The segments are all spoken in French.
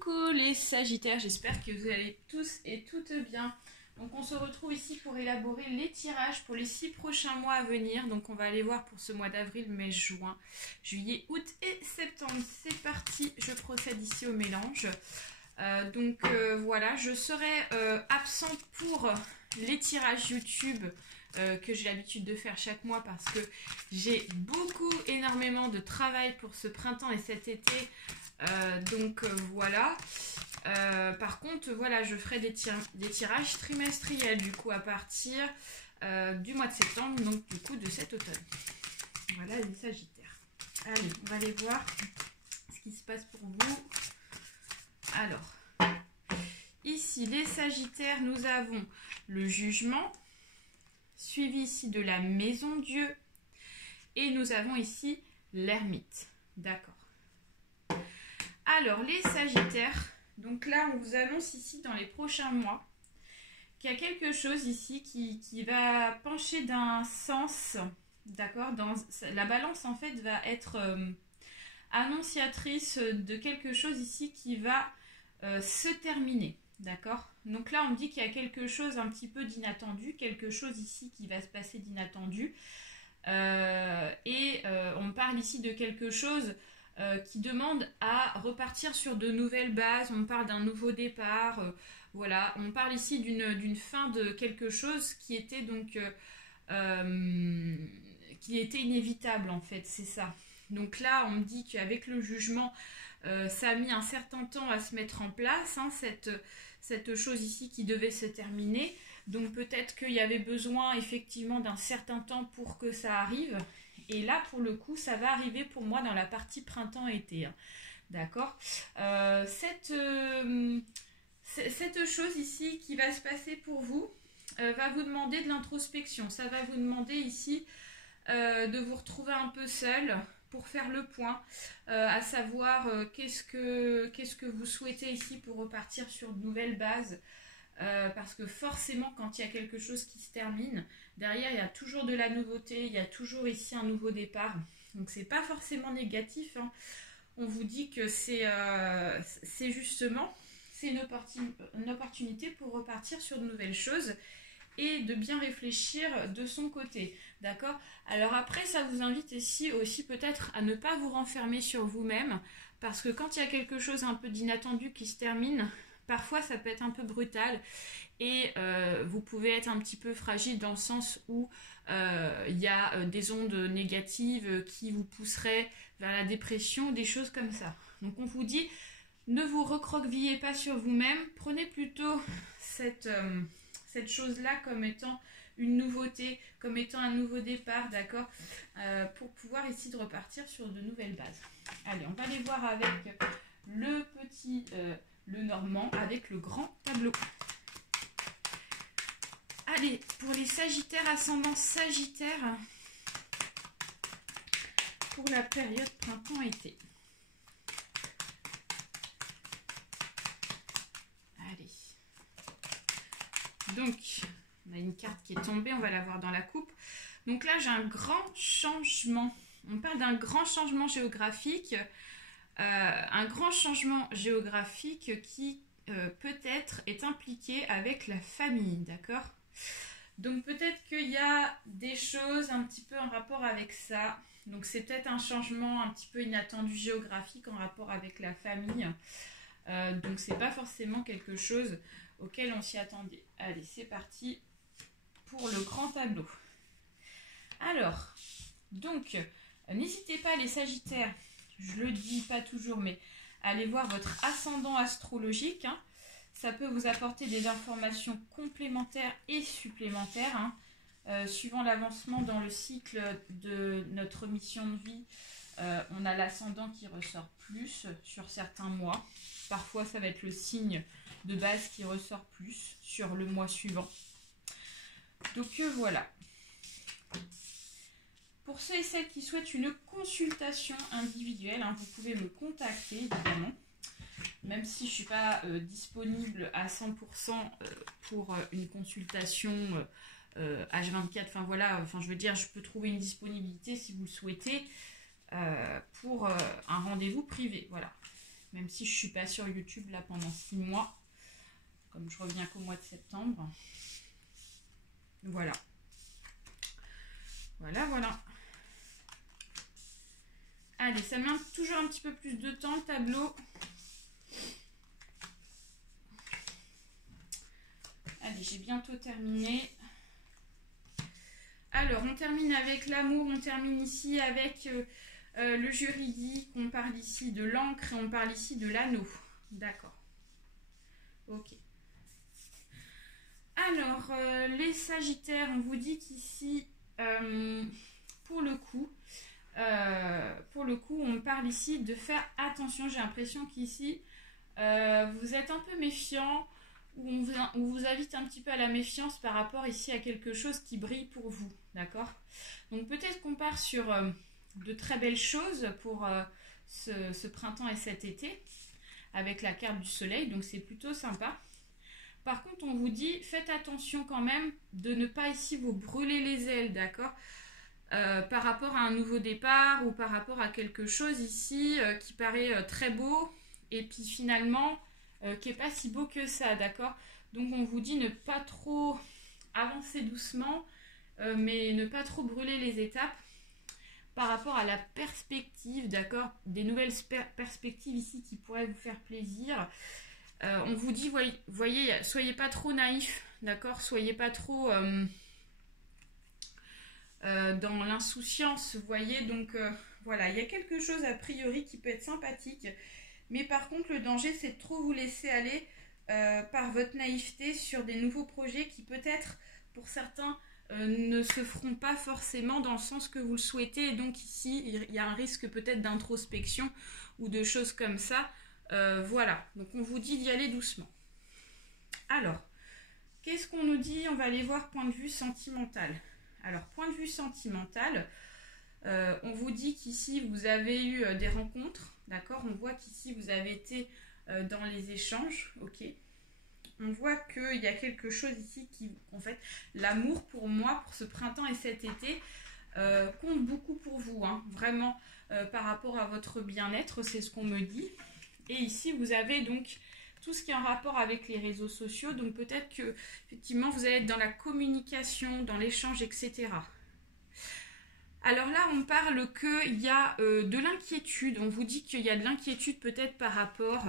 Coucou les Sagittaires, j'espère que vous allez tous et toutes bien. Donc on se retrouve ici pour élaborer les tirages pour les 6 prochains mois à venir. Donc on va aller voir pour ce mois d'avril, mai, juin, juillet, août et septembre. C'est parti, je procède ici au mélange. Voilà, je serai absente pour les tirages YouTube que j'ai l'habitude de faire chaque mois parce que j'ai énormément de travail pour ce printemps et cet été. Voilà. Par contre, voilà, je ferai des tirages trimestriels du coup à partir du mois de septembre, donc du coup de cet automne. Voilà les Sagittaires. Allez, on va aller voir ce qui se passe pour vous. Alors, ici les Sagittaires, nous avons le jugement, suivi ici de la maison Dieu, et nous avons ici l'ermite. D'accord. Alors, les Sagittaires, donc là, on vous annonce ici dans les prochains mois qu'il y a quelque chose ici qui va pencher d'un sens, d'accord? La balance, en fait, va être annonciatrice de quelque chose ici qui va se terminer, d'accord? Donc là, on me dit qu'il y a quelque chose un petit peu d'inattendu, quelque chose ici qui va se passer d'inattendu. On me parle ici de quelque chose qui demande à repartir sur de nouvelles bases. On parle d'un nouveau départ, voilà, on parle ici d'une fin de quelque chose qui était donc qui était inévitable en fait, c'est ça. Donc là on me dit qu'avec le jugement ça a mis un certain temps à se mettre en place, hein, cette chose ici qui devait se terminer. Donc peut-être qu'il y avait besoin effectivement d'un certain temps pour que ça arrive. Et là, pour le coup, ça va arriver pour moi dans la partie printemps-été. Hein. D'accord. Cette chose ici qui va se passer pour vous va vous demander de l'introspection. Ça va vous demander ici de vous retrouver un peu seul pour faire le point, à savoir qu'est-ce que vous souhaitez ici pour repartir sur de nouvelles bases. Parce que forcément quand il y a quelque chose qui se termine, derrière il y a toujours de la nouveauté, il y a toujours ici un nouveau départ, donc c'est pas forcément négatif, hein. On vous dit que c'est justement une opportunité pour repartir sur de nouvelles choses et de bien réfléchir de son côté, d'accord? Alors après ça vous invite ici aussi peut-être à ne pas vous renfermer sur vous-même, parce que quand il y a quelque chose un peu d'inattendu qui se termine, parfois ça peut être un peu brutal et vous pouvez être un petit peu fragile dans le sens où il y a des ondes négatives qui vous pousseraient vers la dépression, des choses comme ça. Donc on vous dit, ne vous recroquevillez pas sur vous-même, prenez plutôt cette chose-là comme étant une nouveauté, comme étant un nouveau départ, d'accord, pour pouvoir ici de repartir sur de nouvelles bases. Allez, on va aller voir avec le petit... le normand avec le grand tableau. Allez, pour les Sagittaires, ascendant Sagittaire, pour la période printemps-été. Allez. Donc, on a une carte qui est tombée, on va la voir dans la coupe. Donc là, j'ai un grand changement. On parle d'un grand changement géographique. Un grand changement géographique qui peut-être est impliqué avec la famille, d'accord? Donc peut-être qu'il y a des choses un petit peu en rapport avec ça. Donc c'est peut-être un changement un petit peu inattendu géographique en rapport avec la famille. Donc c'est pas forcément quelque chose auquel on s'y attendait. Allez, c'est parti pour le grand tableau. Alors, donc, n'hésitez pas les Sagittaires, je le dis pas toujours, mais allez voir votre ascendant astrologique, hein. Ça peut vous apporter des informations complémentaires et supplémentaires, hein. Suivant l'avancement dans le cycle de notre mission de vie, on a l'ascendant qui ressort plus sur certains mois. Parfois ça va être le signe de base qui ressort plus sur le mois suivant. Donc voilà. Pour ceux et celles qui souhaitent une consultation individuelle, hein, vous pouvez me contacter évidemment, même si je ne suis pas disponible à 100% pour une consultation H24. Enfin voilà, je veux dire, je peux trouver une disponibilité si vous le souhaitez pour un rendez-vous privé. Voilà. même si je ne suis pas sur YouTube là pendant 6 mois, comme je reviens qu'au mois de septembre. Voilà. Voilà, voilà. Allez, ça met toujours un petit peu plus de temps le tableau. Allez, j'ai bientôt terminé. Alors, on termine avec l'amour, on termine ici avec le juridique, on parle ici de l'encre et on parle ici de l'anneau. D'accord. Ok. Alors, les Sagittaires, on vous dit qu'ici, pour le coup, on parle ici de faire attention. J'ai l'impression qu'ici, vous êtes un peu méfiant, ou on vous invite un petit peu à la méfiance par rapport ici à quelque chose qui brille pour vous, d'accord? Donc peut-être qu'on part sur de très belles choses pour ce printemps et cet été, avec la carte du soleil, donc c'est plutôt sympa. Par contre, on vous dit, faites attention quand même de ne pas ici vous brûler les ailes, d'accord? Par rapport à un nouveau départ ou par rapport à quelque chose ici qui paraît très beau et puis finalement qui n'est pas si beau que ça, d'accord? Donc on vous dit ne pas trop avancer doucement mais ne pas trop brûler les étapes par rapport à la perspective, d'accord? Des nouvelles perspectives ici qui pourraient vous faire plaisir. On vous dit, voyez, soyez pas trop naïf, d'accord? Soyez pas trop dans l'insouciance, vous voyez, donc voilà, il y a quelque chose a priori qui peut être sympathique, mais par contre le danger c'est de trop vous laisser aller par votre naïveté sur des nouveaux projets qui peut-être pour certains ne se feront pas forcément dans le sens que vous le souhaitez, et donc ici il y a un risque peut-être d'introspection ou de choses comme ça, voilà, donc on vous dit d'y aller doucement. Alors, qu'est-ce qu'on nous dit? On va aller voir point de vue sentimental. Alors, point de vue sentimental, on vous dit qu'ici, vous avez eu des rencontres, d'accord? On voit qu'ici, vous avez été dans les échanges, ok? On voit qu'il y a quelque chose ici qui, en fait, l'amour pour moi, pour ce printemps et cet été, compte beaucoup pour vous, hein, vraiment, par rapport à votre bien-être, c'est ce qu'on me dit. Et ici, vous avez donc tout ce qui est en rapport avec les réseaux sociaux, donc peut-être que effectivement vous allez être dans la communication, dans l'échange, etc. Alors là, on parle qu'il y a de l'inquiétude, on vous dit qu'il y a de l'inquiétude peut-être par rapport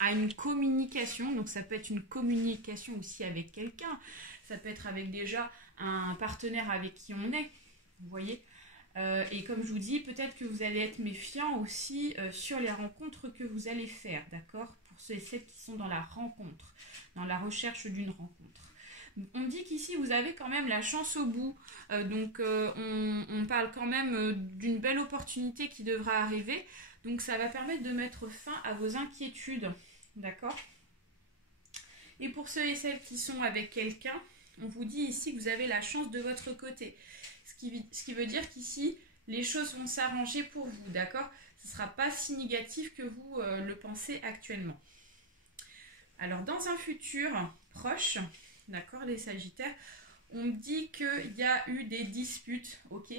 à une communication, donc ça peut être une communication aussi avec quelqu'un, ça peut être avec déjà un partenaire avec qui on est, vous voyez. Et comme je vous dis, peut-être que vous allez être méfiant aussi sur les rencontres que vous allez faire, d'accord? Pour ceux et celles qui sont dans la rencontre, dans la recherche d'une rencontre. On dit qu'ici, vous avez quand même la chance au bout. Donc, on parle quand même d'une belle opportunité qui devra arriver. Donc, ça va permettre de mettre fin à vos inquiétudes, d'accord? Et pour ceux et celles qui sont avec quelqu'un, on vous dit ici que vous avez la chance de votre côté. Ce qui veut dire qu'ici, les choses vont s'arranger pour vous, d'accord? Ce ne sera pas si négatif que vous le pensez actuellement. Alors, dans un futur proche, d'accord, les Sagittaires, on me dit qu'il y a eu des disputes, ok,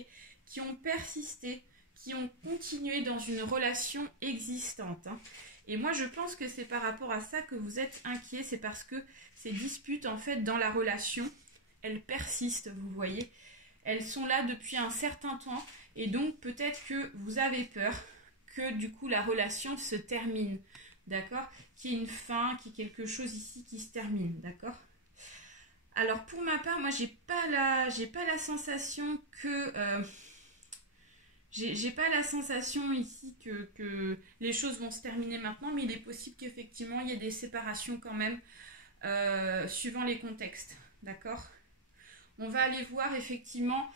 qui ont persisté, qui ont continué dans une relation existante, hein. Et moi, je pense que c'est par rapport à ça que vous êtes inquiet, c'est parce que ces disputes, en fait, dans la relation, elles persistent, vous voyez. Elles sont là depuis un certain temps et donc peut-être que vous avez peur que du coup la relation se termine, d'accord? Qu'il y ait une fin, qu'il y ait quelque chose ici qui se termine, d'accord? Alors pour ma part, moi j'ai pas la sensation que j'ai pas la sensation ici que les choses vont se terminer maintenant, mais il est possible qu'effectivement il y ait des séparations quand même suivant les contextes, d'accord? On va aller voir effectivement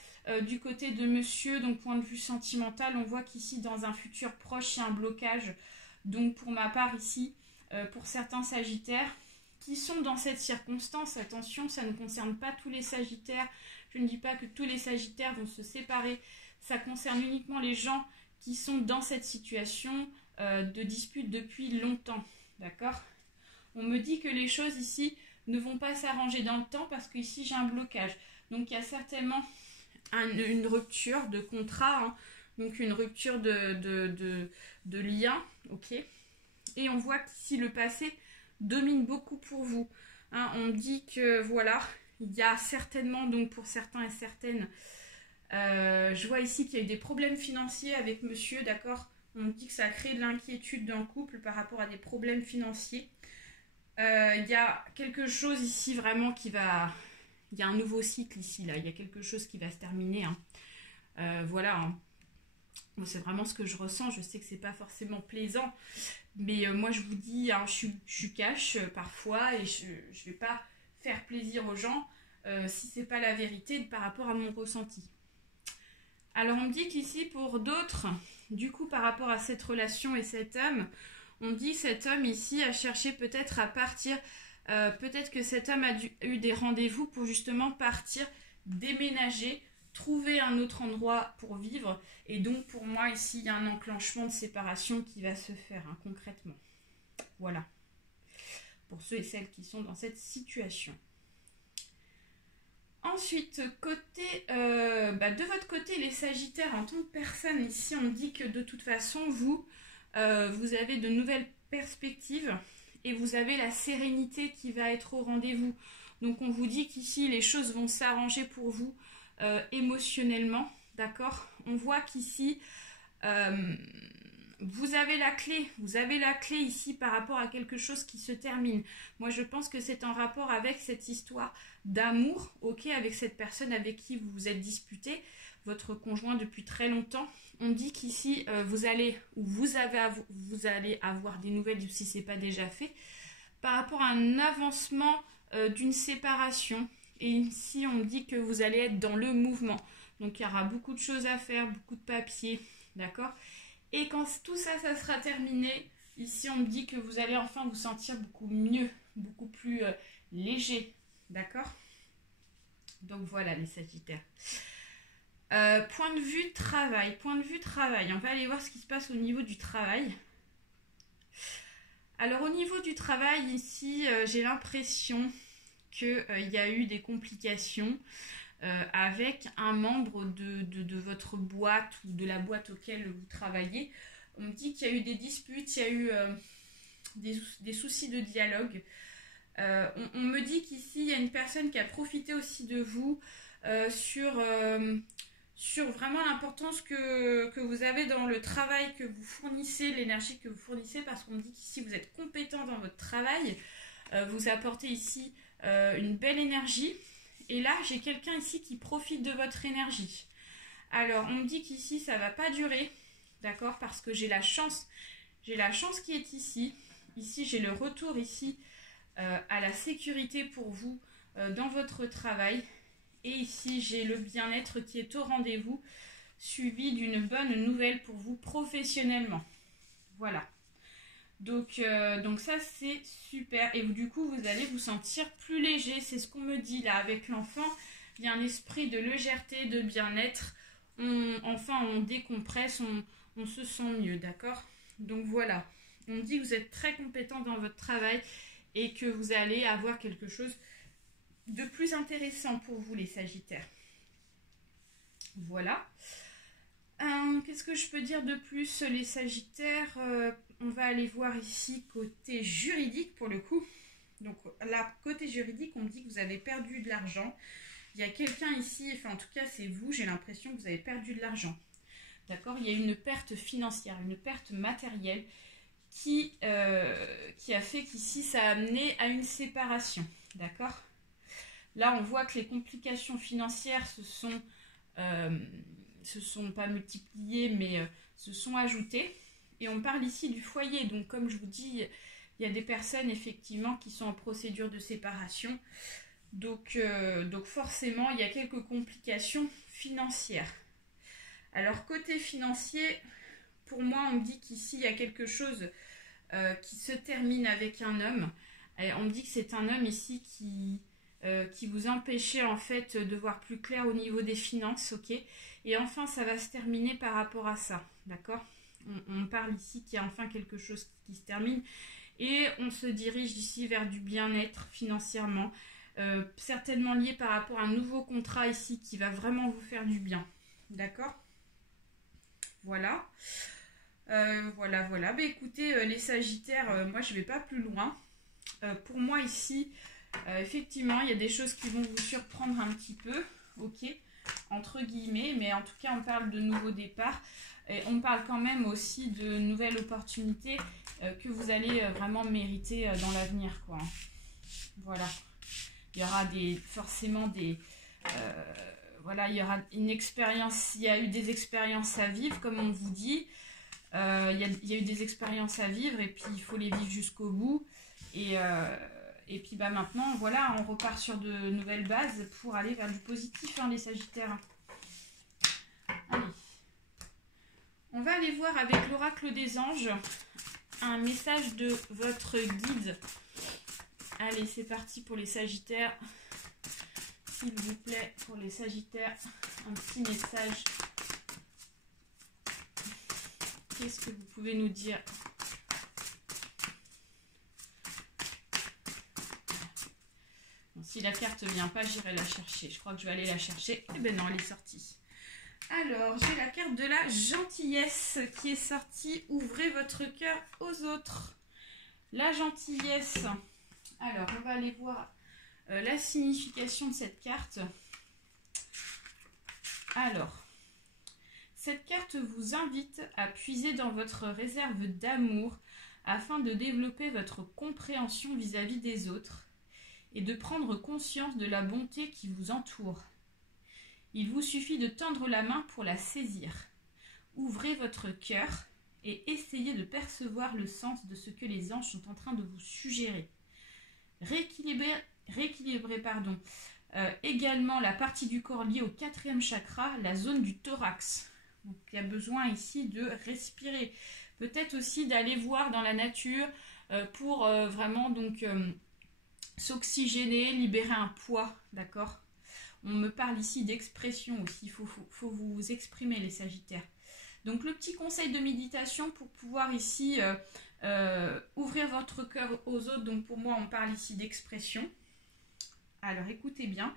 du côté de monsieur, donc point de vue sentimental, on voit qu'ici dans un futur proche, il y a un blocage. Donc pour ma part ici, pour certains Sagittaires qui sont dans cette circonstance, attention, ça ne concerne pas tous les Sagittaires. Je ne dis pas que tous les Sagittaires vont se séparer. Ça concerne uniquement les gens qui sont dans cette situation de dispute depuis longtemps, d'accord? On me dit que les choses ici ne vont pas s'arranger dans le temps parce qu'ici j'ai un blocage. Donc il y a certainement une rupture de contrat, hein, donc une rupture de lien, ok. Et on voit qu'ici le passé domine beaucoup pour vous. Hein, on dit que voilà, il y a certainement, donc pour certains et certaines, je vois ici qu'il y a eu des problèmes financiers avec monsieur, d'accord? On dit que ça a créé de l'inquiétude dans le couple par rapport à des problèmes financiers. Il y a quelque chose ici vraiment qui va... Il y a un nouveau cycle ici, là. Il y a quelque chose qui va se terminer. Hein. Voilà. Hein. Bon, c'est vraiment ce que je ressens. Je sais que c'est pas forcément plaisant. Mais moi, je vous dis, hein, je suis cash parfois. Et je ne vais pas faire plaisir aux gens si c'est pas la vérité par rapport à mon ressenti. Alors, on me dit qu'ici, pour d'autres, du coup, par rapport à cette relation et cet homme, on dit que cet homme ici a cherché peut-être à partir... peut-être que cet homme a eu des rendez-vous pour justement partir, déménager, trouver un autre endroit pour vivre. Et donc pour moi ici, il y a un enclenchement de séparation qui va se faire hein, concrètement. Voilà. Pour ceux et celles qui sont dans cette situation. Ensuite, côté, de votre côté, les Sagittaires, en tant que personne, ici on dit que de toute façon, vous avez de nouvelles perspectives. Et vous avez la sérénité qui va être au rendez-vous. Donc on vous dit qu'ici les choses vont s'arranger pour vous émotionnellement, d'accord? On voit qu'ici vous avez la clé. Vous avez la clé ici par rapport à quelque chose qui se termine. Moi je pense que c'est en rapport avec cette histoire d'amour, ok, avec cette personne avec qui vous vous êtes disputé, votre conjoint depuis très longtemps. On dit qu'ici, vous allez avoir des nouvelles, si ce n'est pas déjà fait, par rapport à un avancement d'une séparation. Et ici, on dit que vous allez être dans le mouvement. Donc, il y aura beaucoup de choses à faire, beaucoup de papiers, d'accord? Et quand tout ça, ça sera terminé, ici, on me dit que vous allez enfin vous sentir beaucoup mieux, beaucoup plus léger, d'accord? Donc, voilà les Sagittaires. Point de vue travail, on va aller voir ce qui se passe au niveau du travail. Alors au niveau du travail ici, j'ai l'impression qu'il y a eu des complications avec un membre de votre boîte ou de la boîte auquel vous travaillez. On me dit qu'il y a eu des disputes, il y a eu des soucis de dialogue. On me dit qu'ici, il y a une personne qui a profité aussi de vous sur vraiment l'importance que vous avez dans le travail que vous fournissez, l'énergie que vous fournissez, parce qu'on me dit qu'ici vous êtes compétent dans votre travail, vous apportez ici une belle énergie, et là j'ai quelqu'un ici qui profite de votre énergie. Alors on me dit qu'ici ça ne va pas durer, d'accord, parce que j'ai la chance qui est ici j'ai le retour ici à la sécurité pour vous dans votre travail. Et ici, j'ai le bien-être qui est au rendez-vous, suivi d'une bonne nouvelle pour vous professionnellement. Voilà. Donc ça, c'est super. Et du coup, vous allez vous sentir plus léger. C'est ce qu'on me dit là avec l'enfant. Il y a un esprit de légèreté, de bien-être. On décompresse, on se sent mieux, d'accord? Donc voilà. On dit que vous êtes très compétent dans votre travail et que vous allez avoir quelque chose de plus intéressant pour vous les Sagittaires. Voilà. Qu'est-ce que je peux dire de plus les Sagittaires? On va aller voir ici côté juridique pour le coup. Donc là, côté juridique, on me dit que vous avez perdu de l'argent. Il y a quelqu'un ici, enfin en tout cas c'est vous, j'ai l'impression que vous avez perdu de l'argent. D'accord? Il y a une perte financière, une perte matérielle qui a fait qu'ici ça a amené à une séparation. D'accord? Là, on voit que les complications financières se sont pas multipliées, mais se sont ajoutées. Et on parle ici du foyer. Donc, comme je vous dis, il y a des personnes, effectivement, qui sont en procédure de séparation. Donc forcément, il y a quelques complications financières. Alors, côté financier, pour moi, on me dit qu'ici, il y a quelque chose qui se termine avec un homme. Et on me dit que c'est un homme ici qui vous empêchait en fait de voir plus clair au niveau des finances, ok? Et enfin, ça va se terminer par rapport à ça, d'accord? On parle ici qu'il y a enfin quelque chose qui se termine et on se dirige ici vers du bien-être financièrement, certainement lié par rapport à un nouveau contrat ici qui va vraiment vous faire du bien, d'accord? Voilà. Voilà, voilà. Bah, écoutez, les Sagittaires, moi je vais pas plus loin. Pour moi ici, effectivement, il y a des choses qui vont vous surprendre un petit peu, ok, entre guillemets, mais en tout cas, on parle de nouveaux départs. Et on parle quand même aussi de nouvelles opportunités que vous allez vraiment mériter dans l'avenir, quoi. Voilà. Il y aura forcément des... voilà, il y aura une expérience, il y a eu des expériences à vivre, comme on vous dit. Il y a eu des expériences à vivre et puis il faut les vivre jusqu'au bout. Et puis bah, maintenant, voilà, on repart sur de nouvelles bases pour aller vers du positif, hein, les Sagittaires. Allez. On va aller voir avec l'oracle des anges un message de votre guide. Allez, c'est parti pour les Sagittaires. S'il vous plaît, pour les Sagittaires, un petit message. Qu'est-ce que vous pouvez nous dire? Bon, si la carte ne vient pas, j'irai la chercher. Je crois que je vais aller la chercher. Eh ben non, elle est sortie. Alors, j'ai la carte de la gentillesse qui est sortie. Ouvrez votre cœur aux autres. La gentillesse. Alors, on va aller voir la signification de cette carte. Alors, cette carte vous invite à puiser dans votre réserve d'amour afin de développer votre compréhension vis-à-vis des autres et de prendre conscience de la bonté qui vous entoure. Il vous suffit de tendre la main pour la saisir. Ouvrez votre cœur et essayez de percevoir le sens de ce que les anges sont en train de vous suggérer. Rééquilibrez également la partie du corps liée au 4e chakra, la zone du thorax. Donc, il y a besoin ici de respirer. Peut-être aussi d'aller voir dans la nature pour vraiment donc s'oxygéner, libérer un poids, d'accord? On me parle ici d'expression aussi, il faut vous exprimer les Sagittaires. Donc le petit conseil de méditation pour pouvoir ici ouvrir votre cœur aux autres, donc pour moi on parle ici d'expression. Alors écoutez bien,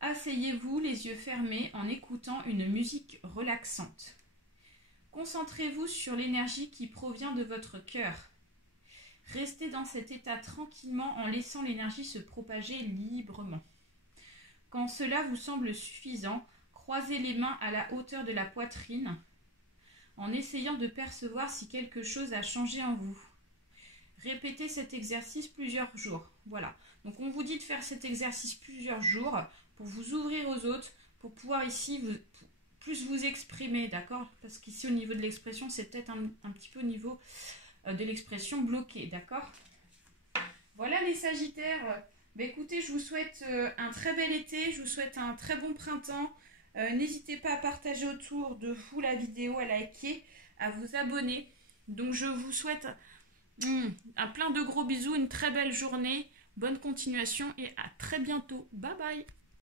asseyez-vous les yeux fermés en écoutant une musique relaxante. Concentrez-vous sur l'énergie qui provient de votre cœur. Restez dans cet état tranquillement en laissant l'énergie se propager librement. Quand cela vous semble suffisant, croisez les mains à la hauteur de la poitrine en essayant de percevoir si quelque chose a changé en vous. Répétez cet exercice plusieurs jours. Voilà. Donc on vous dit de faire cet exercice plusieurs jours pour vous ouvrir aux autres, pour pouvoir ici plus vous exprimer, d'accord? Parce qu'ici au niveau de l'expression, c'est peut-être un petit peu au niveau de l'expression bloquée, d'accord? Voilà les Sagittaires. Bah, écoutez, je vous souhaite un très bel été, je vous souhaite un très bon printemps. N'hésitez pas à partager autour de vous la vidéo, à liker, à vous abonner. Donc je vous souhaite un plein de gros bisous, une très belle journée, bonne continuation et à très bientôt. Bye bye.